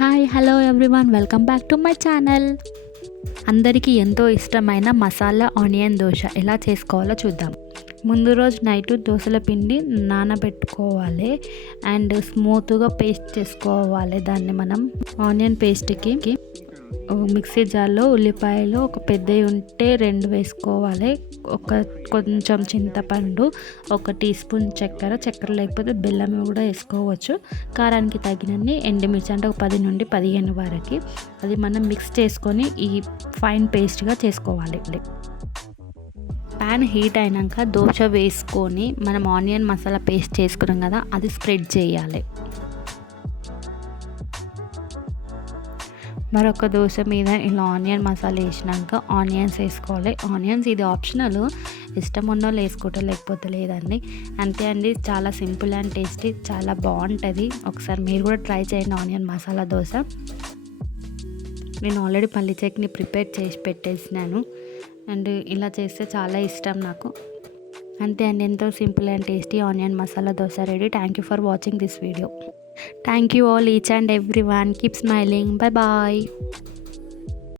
Hi hello everyone, welcome back to my channel. అందరికీ ఎంతో ఇష్టమైన మసాలా ఆనియన్ దోశ ఎలా చేసుకోవాలో చూద్దాం. ముందు రోజు నైట్ దోశల పిండి నానబెట్టుకోవాలి అండ్ స్మూత్గా పేస్ట్ చేసుకోవాలి. దాన్ని మనం ఆనియన్ పేస్ట్కి మిక్సీ జార్లో ఉల్లిపాయలు ఒక పెద్దవి ఉంటే 2 వేసుకోవాలి, కొంచెం చింతపండు, 1 టీ స్పూన్ చక్కెర లేకపోతే బెల్లం కూడా వేసుకోవచ్చు. కారానికి తగినన్ని ఎండుమిర్చి అంటే ఒక 10 నుండి 15 వరకు అది మనం మిక్స్ చేసుకొని ఈ ఫైన్ పేస్ట్గా చేసుకోవాలి. ప్యాన్ హీట్ అయినాక దోశ వేసుకొని మనం ఆనియన్ మసాలా పేస్ట్ చేసుకున్నాం కదా, అది స్ప్రెడ్ చేయాలి. మరొక దోశ మీద ఇలా ఆనియన్ మసాలా వేసినాక ఆనియన్స్ వేసుకోవాలి. ఆనియన్స్ ఇది ఆప్షనల్, ఇష్టం ఉన్న వాళ్ళు వేసుకోవటం, లేకపోతే లేదండి. అంతే అండి, చాలా సింపుల్ అండ్ టేస్టీ, చాలా బాగుంటుంది. ఒకసారి మీరు కూడా ట్రై చేయండి ఆనియన్ మసాలా దోశ. నేను ఆల్రెడీ పల్లి చట్నీ ప్రిపేర్ చేసి పెట్టేసినాను అండ్ ఇలా చేస్తే చాలా ఇష్టం నాకు. అంతే అండి, ఎంతో simple and tasty onion masala dosa ready. Thank you for watching this video. Thank you all, each and everyone. Keep smiling. Bye bye.